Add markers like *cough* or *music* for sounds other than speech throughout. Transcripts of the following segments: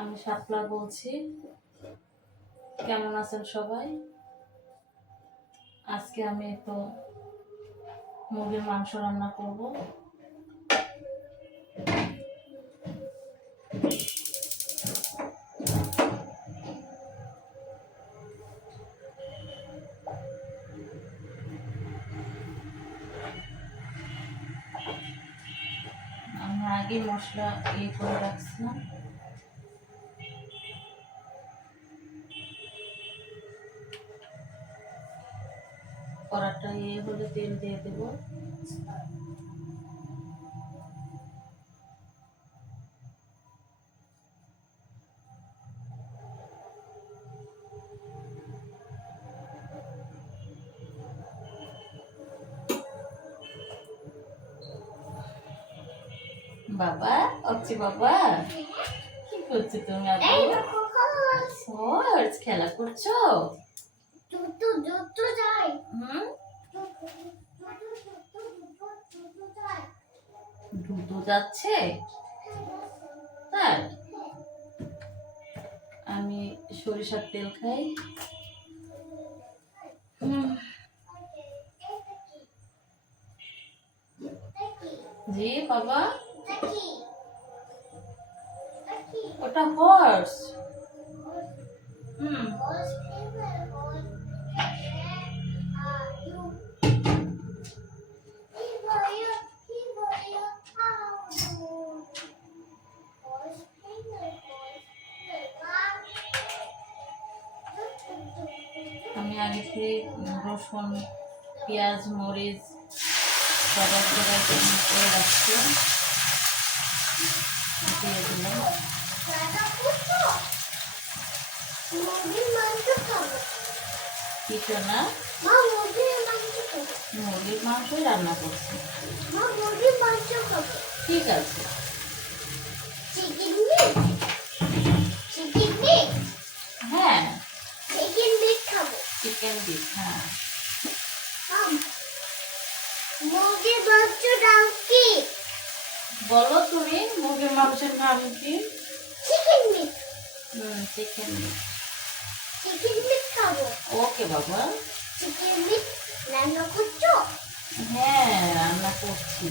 আমি শাপলা বলছি। কেমন আছেন সবাই? আজকে আমি একটু মুরগির মাংস রান্না করব। আগে মশলা ইয়ে করে রাখছিলাম। তেল দিয়ে দেবো। বাবা অচ্ছি বাবা কি করছ তুমি খেলা করছ? দুধ যাচ্ছে। তাই আমি সরিষার তেল খাই। জি বাবা। ওটা হর্স হুম। থেকে রসুন পেঁয়াজ মরিচ সবাই সবাই করে রাখছি। দিয়ে দিলাম। কিছু না। মুরগির মাংসই রান্না করছি। ঠিক আছে। চিকেন বিফ হ্যাঁ মুরগির মাংস দাও কি? বলো তুমি মুরগির মাংসের নাম কি? Chicken meat hmm chicken beef chicken meat খাব। ওকে বাবা। চিকেন মিট রান্না করছ? হ্যাঁ রান্না করছি।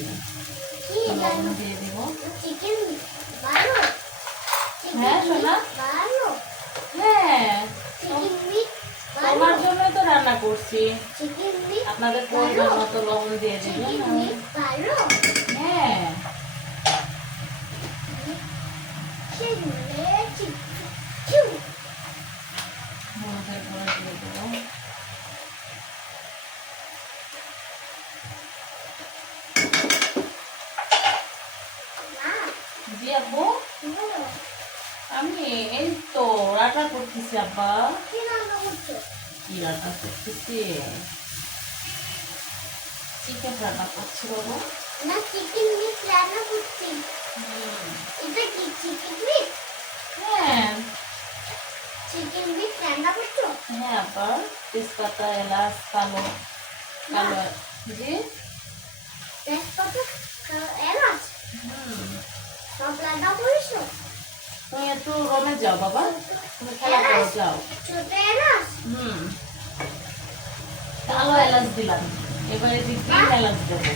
কি রান্না দিয়ে দেবো। চিকেন মিট ভালো? হ্যাঁ, সোনা। ভালো? হ্যাঁ। চিকেন মিট তোমার জন্যই তো রান্না করছি। আপনাদের মতো লবণ দিয়ে দেবেন মিট ভালো হ্যাঁ চিকেন মিট চিউ হলুদের গুঁড়ো দিয়ে দেবো না জি আব্বু ভালো আমি এই তো রান্না করতেছি আব্বা কি রান্না করছ কি রান্না করতেছি চিকেন রান্না করছি বাবু। না চিকেন মিট রান্না করছি। এটা কি চিকেন মিট? হ্যাঁ। চিকেন মিট রান্না করছ? হ্যাঁ আব্বা তেজপাতা এলাচ কালো কালো জি। তেজপাতা এলাচ? হুম। সব রান্না করেছ? তুমি একটু রমে যাও বাবা। তুমি খেলা করো যাও। ছোট এলাচ? হুম। কালো এলাচ দিলাম। এবারে যে এলাচ দেবো।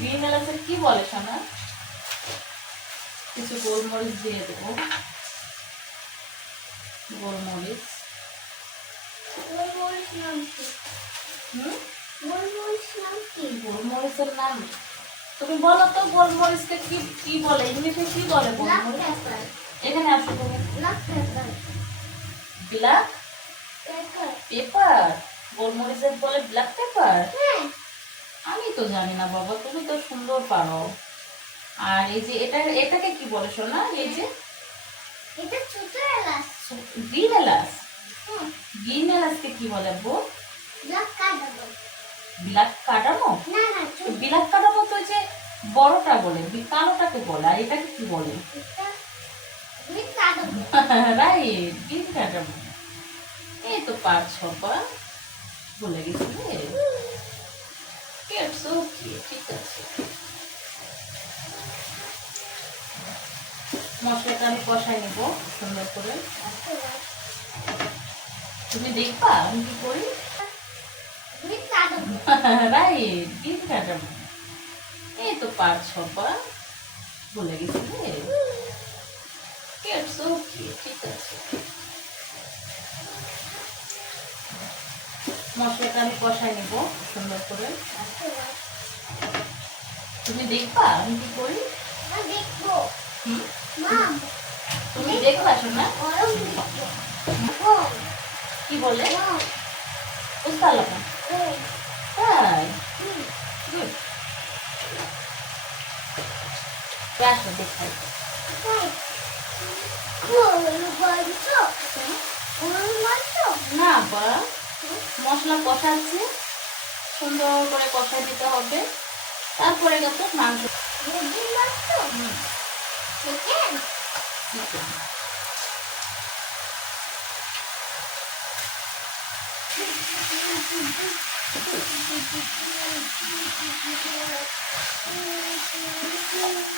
গ্রিন কি বলে সোনা? কিছু গোলমরিচ দিয়ে দেবো। গোলমরিচ। গোলমরিচ নাম কি? গোলমরিচের নাম তুমি বলো তো গোলমরিচকে কি কি বলে? ইংলিশে কি বলে গোলমরিচ? এখানে আসো তুমি। Black pepper black pepper pepper গোলমরিচের বলে ব্ল্যাক পেপার হ্যাঁ। আমি তো জানি না বাবা তুমি তো সুন্দর পারো। আর এই যে এটা এটাকে কি বলে শোনা এই যে এটা ছোট এলাচ। গ্রিন এলাচ। গ্রিন এলাচকে কি বলে বো ব্ল্যাক বল বিলাক কাটানো? বিলাক কাটানো তো যে বড়টা বলে কালোটাকে বলে আর এটাকে কি বলে? বল। রাইট গ্রিন কাটানো। এই তো পারছ বা ভুলে গেছিলে ইটস ওকে ঠিক আছে। মশলাটা আমি কষাই নেব সুন্দর করে। তুমি দেখবা আমি কি করি? রাইট এই তো পাঁচ ছপা ভুলে গেছিলে ইটস ওকে ঠিক আছে। মশলাটা আমি কষাই নেব সুন্দর করে। তুমি দেখবা আমি কি করি? দেখব? তুমি দেখবা। শোনা কি বলে? বুঝতে পারলাম দেখাই তাই মাংস না বা মশলা কষাচ্ছি সুন্দর করে কষাই দিতে হবে তারপরে মাংস।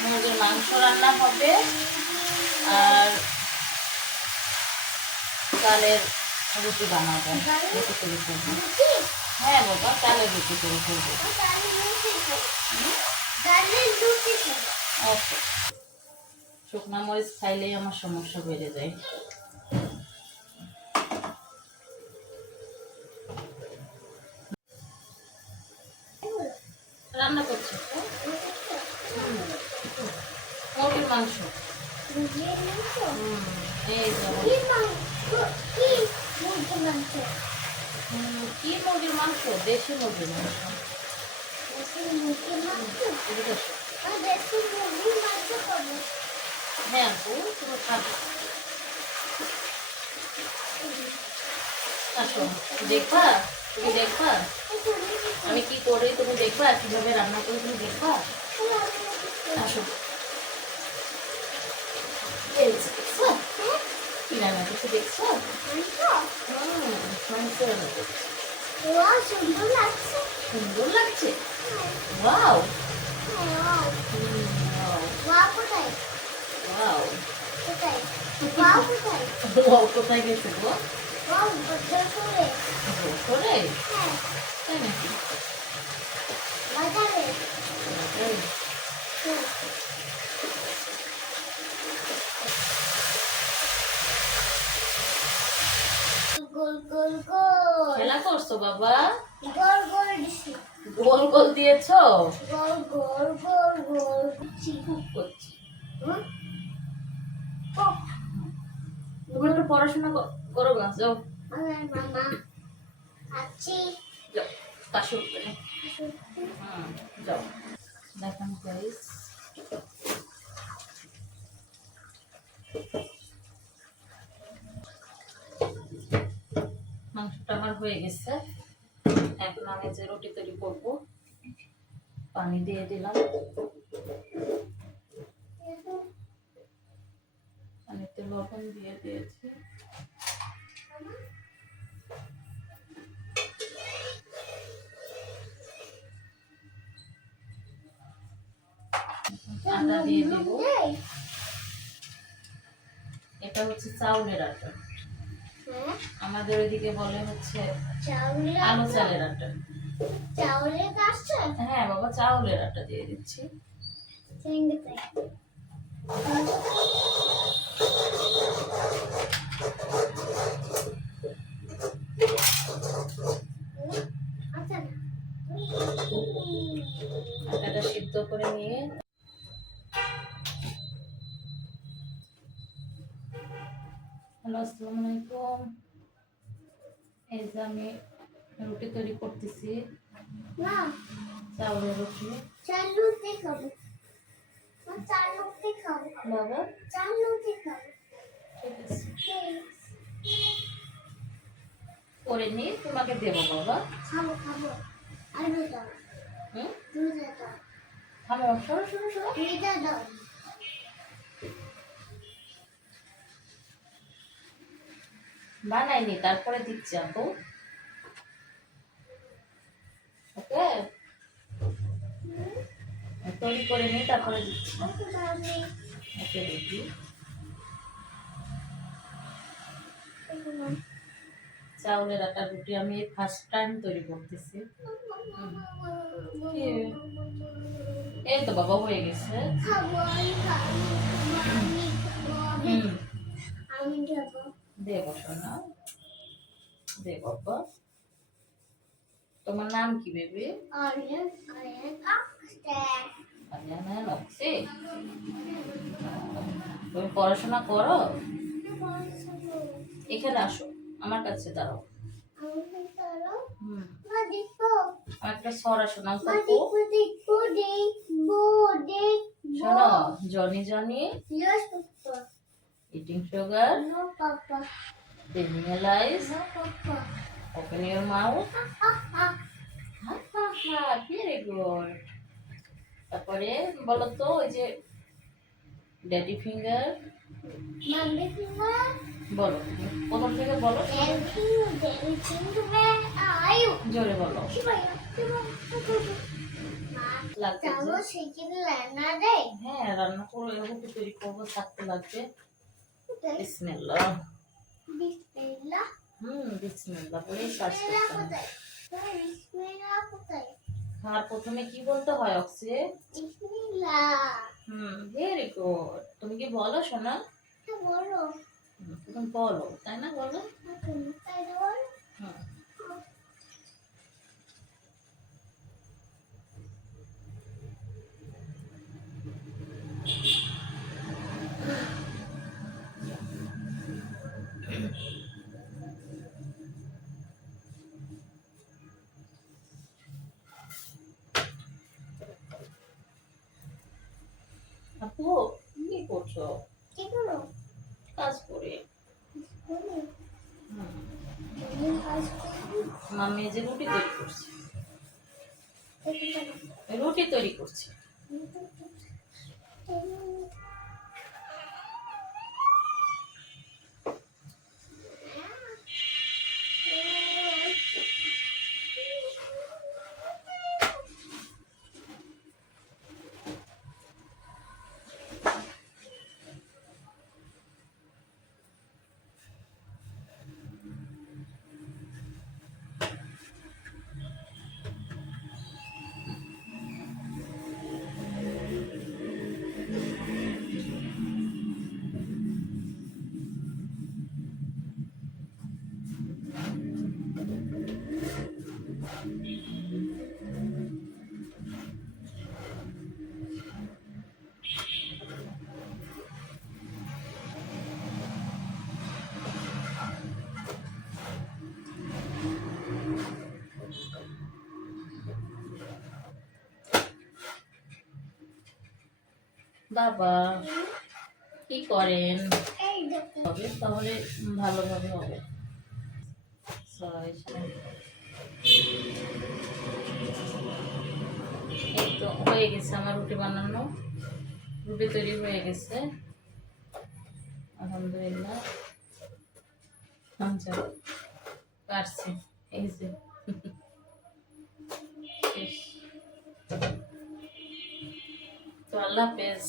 মুরগির মাংস রান্না হবে আর চালের রুটি বানাবো। রুটি করব হ্যাঁ বাবা চালের রুটি তৈরি করব ওকে। শুকনা মরিচ খাইলেই আমার সমস্যা বেড়ে যায়। মাংস। কি মুরগির মাংস? দেশি মুরগির মাংস। হ্যাঁ আসো, দেখবা? তুমি দেখবা? আমি কি করি, তুমি দেখবা? কীভাবে রান্না করি, তুমি দেখবা? আসো এই যে দেখছ? কি রান্না করছে দেখছ? সুন্দর লাগছে। সুন্দর লাগছে? ওয়াও। ওয়াও। ওয়াও। ওয়া কোথায়? গেছে গো? করে হ্যাঁ। তাই নাকি? বাজারে। এই, হুম। গোল গোল গোল খেলা করছ বাবা? গোল গোল দিছি গোল গোল দিয়েছ? গোল গোল গোল গোল খুব করছি। হুম? তুমি একটু পড়াশোনা কর- করো না যাও। মামা আছি। যাও উঠবে না যাও। দেখান গাইস আমার হয়ে গেছে। এখন আমি যে রুটি তৈরি করব, পানি দিয়ে দিলাম। পানিতে লবণ দিয়ে দিয়েছি। আটা দিয়ে দেব। এটা হচ্ছে চাউলের আটা। আমাদের ওইদিকে বলে হচ্ছে আলু চালের আটা। চাউলের কাছে হ্যাঁ বাবা চাউলের আটা দিয়ে দিচ্ছি। আচ্ছা। আটাটা সিদ্ধ করে নিয়ে হ্যালো আসসালামু আলাইকুম এই যে আমি রুটি তৈরি করতেছি। না চাউলের রুটি। চালুতে খাব। চালুতে খাব। বাবা? চালুতে খাব। ঠিক আছে। করে নিয়ে তোমাকে দেবো বাবা। খাব খাব। আলু দাও। হুম? দুধ দাও। থামো সরো সরো সরো পিঠা দাও। বানাইনি, তারপরে দিচ্ছি আপু। ওকে? তৈরি করে নিই তারপরে দিচ্ছি। ওকে দেখি চাউলের আটা রুটি, আমি ফার্স্ট টাইম তৈরি করতেছি। এই তো বাবা, হয়ে গেছে। দেব সোনা। বাবা তোমার নাম কি বেবি আসতে আরিয়ানা নকশি তুমি পড়াশোনা করো? এখানে আসো আমার কাছে দাঁড়াও। একটা সরা শোনাও শোনো Johnny Johnny. Eating sugar No, Papa. A lies No, Papa. Mouth Ha, ha. Very good তারপরে বলো তো ওই যে ড্যাডি ফিঙ্গার Mommy finger. বলো প্রথম থেকে বলো? জোরে বলো হ্যাঁ রান্না করে রুটি তৈরি করব থাকতে লাগবে বিসমিল্লাহ। হুম বলে কাজ করতে প্রথমে কি বলতে হয় অক্সি বিসমিল্লাহ। হুম ভেরি গুড তুমি কি বলো সোনা হ্যাঁ বলো। তুমি বলো তাই না বলো? আপু কি করছ? কি করো কাজ করে। মা মেজে কাজ করো যে রুটি তৈরি করছে। রুটি তৈরি করছে। বাবা। কি করেন? হবে তাহলে ভালোভাবে হবে। এই তো হয়ে গেছে আমার রুটি বানানো। রুটি তৈরি হয়ে গেছে। আলহামদুলিল্লাহ। আচ্ছা পারছি। এই যে। *laughs* তো আল্লাহ হাফেজ